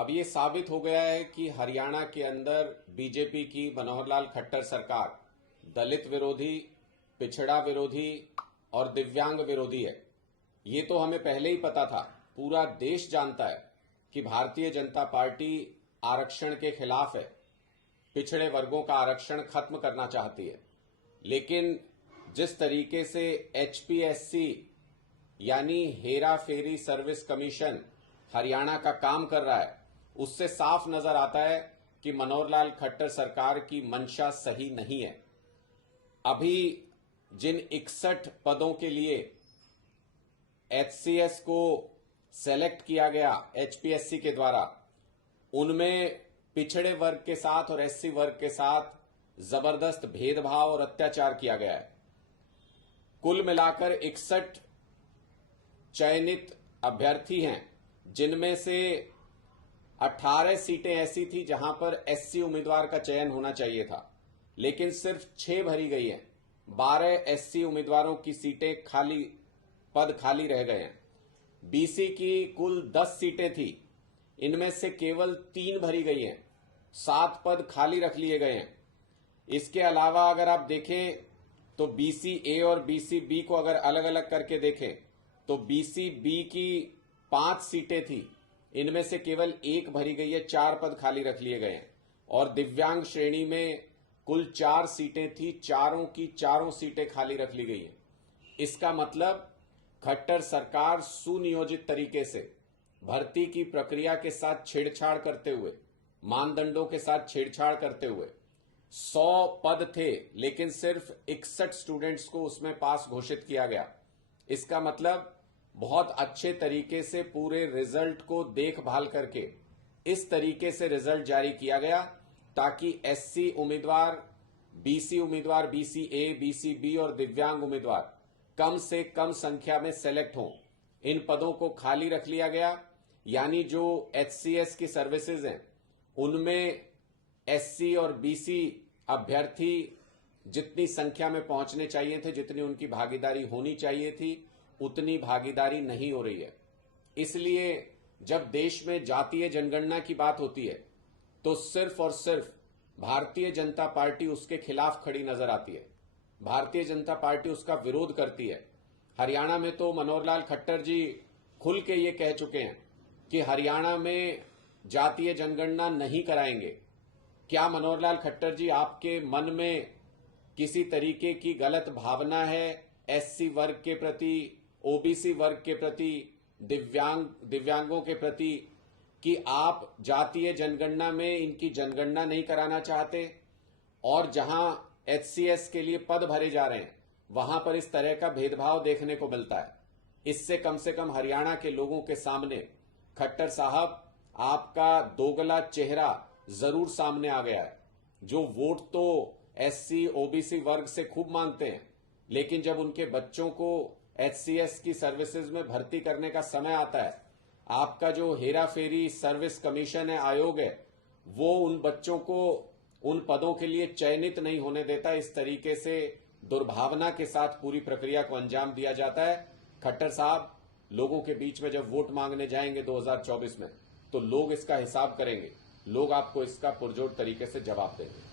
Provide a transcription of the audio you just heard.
अब ये साबित हो गया है कि हरियाणा के अंदर बीजेपी की मनोहर लाल खट्टर सरकार दलित विरोधी, पिछड़ा विरोधी और दिव्यांग विरोधी है। ये तो हमें पहले ही पता था। पूरा देश जानता है कि भारतीय जनता पार्टी आरक्षण के खिलाफ है, पिछड़े वर्गों का आरक्षण खत्म करना चाहती है। लेकिन जिस तरीके से एचपीएससी यानी Hera ferry service commission Haryana का काम कर रहा है, उससे साफ नजर आता है कि मनोहर लाल खट्टर सरकार की मंशा सही नहीं है। अभी जिन 61 पदों के लिए एचसीएस को सेलेक्ट किया गया एचपीएससी के द्वारा, उनमें पिछड़े वर्ग के साथ और एससी वर्ग के साथ जबरदस्त भेदभाव और अत्याचार किया गया है। कुल मिलाकर 61 चयनित अभ्यर्थी हैं, जिनमें से 18 सीटें ऐसी थी जहां पर एससी उम्मीदवार का चयन होना चाहिए था, लेकिन सिर्फ 6 भरी गई हैं। 12 एससी उम्मीदवारों की सीटें पद खाली रह गए हैं। बीसी की कुल 10 सीटें थी, इनमें से केवल 3 भरी गई हैं। 7 पद खाली रख लिए गए हैं। इसके अलावा अगर आप देखें तो बीसी ए और बीसी बी को अगर अलग अलग करके देखें तो बीसी बी की 5 सीटें थी, इनमें से केवल 1 भरी गई है, 4 पद खाली रख लिए गए हैं। और दिव्यांग श्रेणी में कुल 4 सीटें थी, चारों की चारों सीटें खाली रख ली गई हैं। इसका मतलब खट्टर सरकार सुनियोजित तरीके से भर्ती की प्रक्रिया के साथ छेड़छाड़ करते हुए, मानदंडों के साथ छेड़छाड़ करते हुए 100 पद थे, लेकिन सिर्फ 61 स्टूडेंट्स को उसमें पास घोषित किया गया। इसका मतलब बहुत अच्छे तरीके से पूरे रिजल्ट को देखभाल करके इस तरीके से रिजल्ट जारी किया गया ताकि एससी उम्मीदवार, बीसी उम्मीदवार, बीसी ए, बीसी बी और दिव्यांग उम्मीदवार कम से कम संख्या में सेलेक्ट हों। इन पदों को खाली रख लिया गया, यानी जो एचसीएस की सर्विसेज हैं उनमें एससी और बीसी अभ्यर्थी जितनी संख्या में पहुंचने चाहिए थे, जितनी उनकी भागीदारी होनी चाहिए थी, उतनी भागीदारी नहीं हो रही है। इसलिए जब देश में जातीय जनगणना की बात होती है तो सिर्फ और सिर्फ भारतीय जनता पार्टी उसके खिलाफ खड़ी नजर आती है। भारतीय जनता पार्टी उसका विरोध करती है। हरियाणा में तो मनोहर लाल खट्टर जी खुल के ये कह चुके हैं कि हरियाणा में जातीय जनगणना नहीं कराएंगे। क्या मनोहर लाल खट्टर जी, आपके मन में किसी तरीके की गलत भावना है एससी वर्ग के प्रति, ओबीसी वर्ग के प्रति, दिव्यांगों के प्रति, कि आप जातीय जनगणना में इनकी जनगणना नहीं कराना चाहते? और जहां एचसीएस के लिए पद भरे जा रहे हैं वहां पर इस तरह का भेदभाव देखने को मिलता है। इससे कम से कम हरियाणा के लोगों के सामने खट्टर साहब, आपका दोगला चेहरा जरूर सामने आ गया है। जो वोट तो एससी ओबीसी वर्ग से खूब मांगते हैं, लेकिन जब उनके बच्चों को एचसीएस की सर्विसेज में भर्ती करने का समय आता है, आपका जो हेरा फेरी सर्विस कमीशन है, आयोग है, वो उन बच्चों को उन पदों के लिए चयनित नहीं होने देता। इस तरीके से दुर्भावना के साथ पूरी प्रक्रिया को अंजाम दिया जाता है। खट्टर साहब, लोगों के बीच में जब वोट मांगने जाएंगे 2024 में, तो लोग इसका हिसाब करेंगे, लोग आपको इसका पुरजोर तरीके से जवाब देंगे।